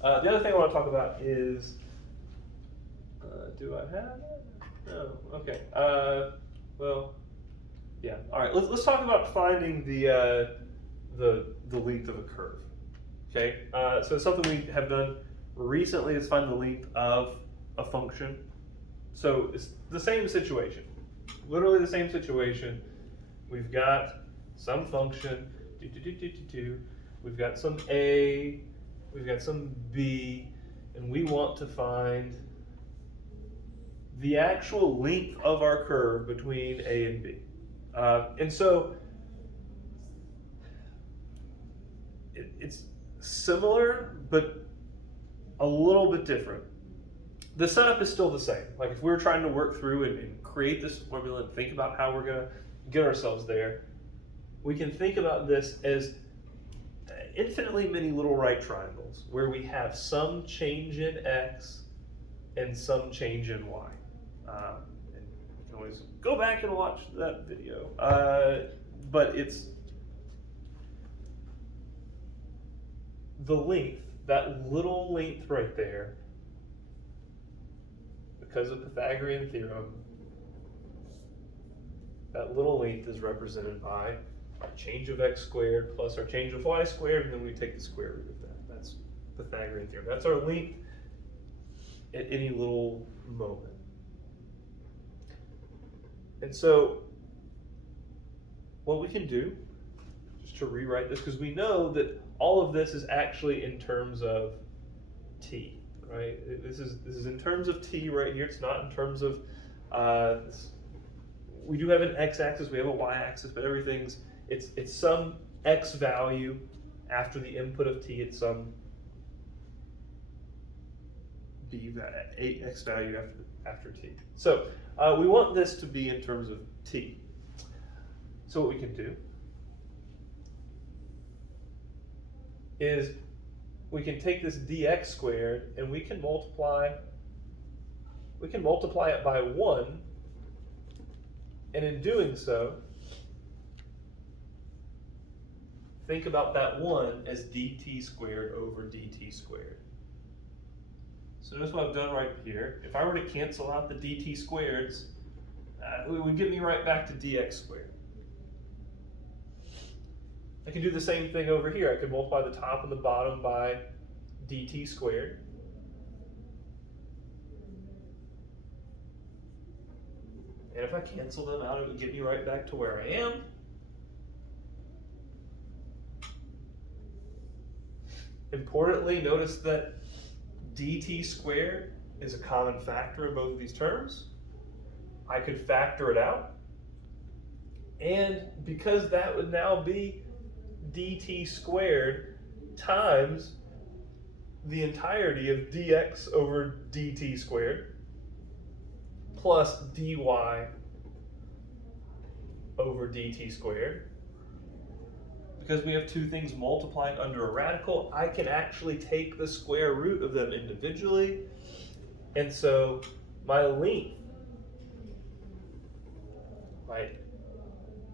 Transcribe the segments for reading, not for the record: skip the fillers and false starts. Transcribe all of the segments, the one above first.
The other thing I want to talk about is, do I have it? No. Okay. Well, yeah. All right. Let's talk about finding the length of a curve. Okay. So something we have done recently is find the length of a function. So it's the same situation, literally the same situation. We've got some function, we've got some a, we've got some b, and we want to find the actual length of our curve between a and b. And so it's similar, but a little bit different. The setup is still the same. Like if we were trying to work through and create this formula and think about how we're gonna get ourselves there, we can think about this as infinitely many little right triangles where we have some change in x and some change in y. And you can always go back and watch that video. But it's the length, that little length right there, because of Pythagorean theorem, that little length is represented by our change of x squared plus our change of y squared, and then we take the square root of that. That's Pythagorean theorem. That's our length at any little moment. And so what we can do, just to rewrite this, because we know that all of this is actually in terms of t. Right? This is in terms of t right here. It's not in terms of, we do have an x-axis, we have a y-axis, but everything's, it's some x value after the input of t, it's some x value after t. So we want this to be in terms of t. So what we can do is we can take this dx squared and we can multiply it by 1, and in doing so, think about that 1 as dt squared over dt squared. So notice what I've done right here. If I were to cancel out the dt squareds, it would get me right back to dx squared. I can do the same thing over here. I could multiply the top and the bottom by dt squared. And if I cancel them out, it would get me right back to where I am. Importantly, notice that dt squared is a common factor in both of these terms. I could factor it out. And because that would now be dt squared times the entirety of dx over dt squared plus dy over dt squared. Because we have two things multiplying under a radical, I can actually take the square root of them individually. And so my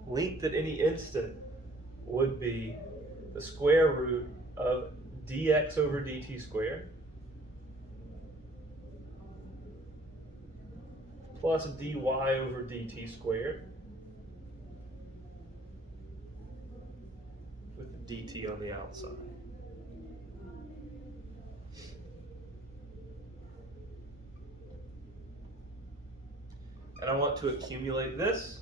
length at any instant would be the square root of dx over dt squared plus dy over dt squared with the dt on the outside. And I want to accumulate this.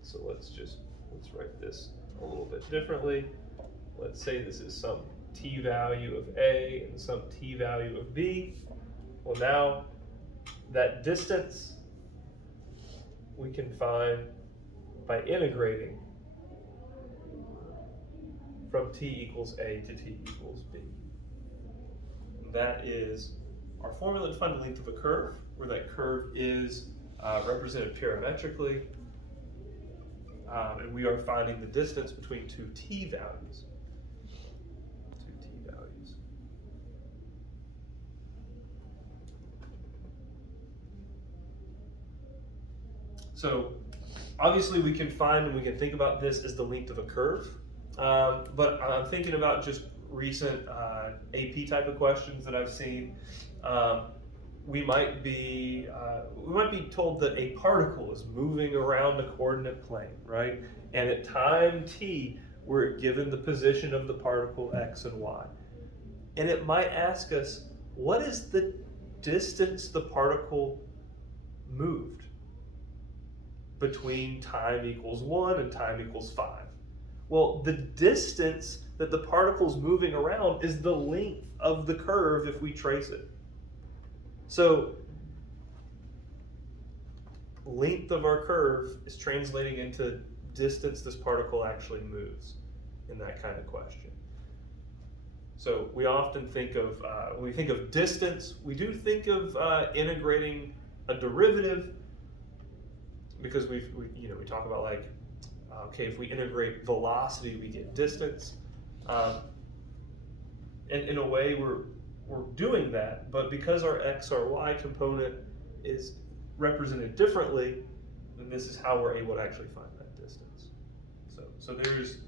So let's write this a little bit differently. Let's say this is some t value of a and some t value of b. Well, now that distance we can find by integrating from t equals a to t equals b. That is our formula to find the length of a curve, where that curve is represented parametrically. And we are finding the distance between two t values. So obviously we can find and we can think about this as the length of a curve, but I'm thinking about just recent AP type of questions that I've seen. We might be told that a particle is moving around a coordinate plane, right? And at time t, we're given the position of the particle x and y. And it might ask us, what is the distance the particle moved between time equals 1 and time equals 5? Well, the distance that the particle's moving around is the length of the curve if we trace it. So, length of our curve is translating into distance this particle actually moves in that kind of question. So we often think of, when we think of distance, we do think of integrating a derivative, because we talk about like, okay, if we integrate velocity, we get distance. And in a way, we're doing that, but because our x or y component is represented differently, then this is how we're able to actually find that distance. So there's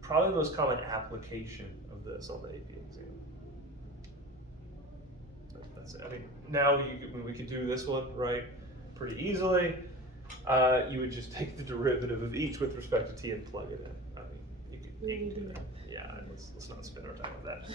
probably the most common application of this on the AP exam. That's it. I mean, now we could do this one, right, pretty easily. You would just take the derivative of each with respect to t and plug it in. I mean, you could do that. Yeah, let's not spend our time with that.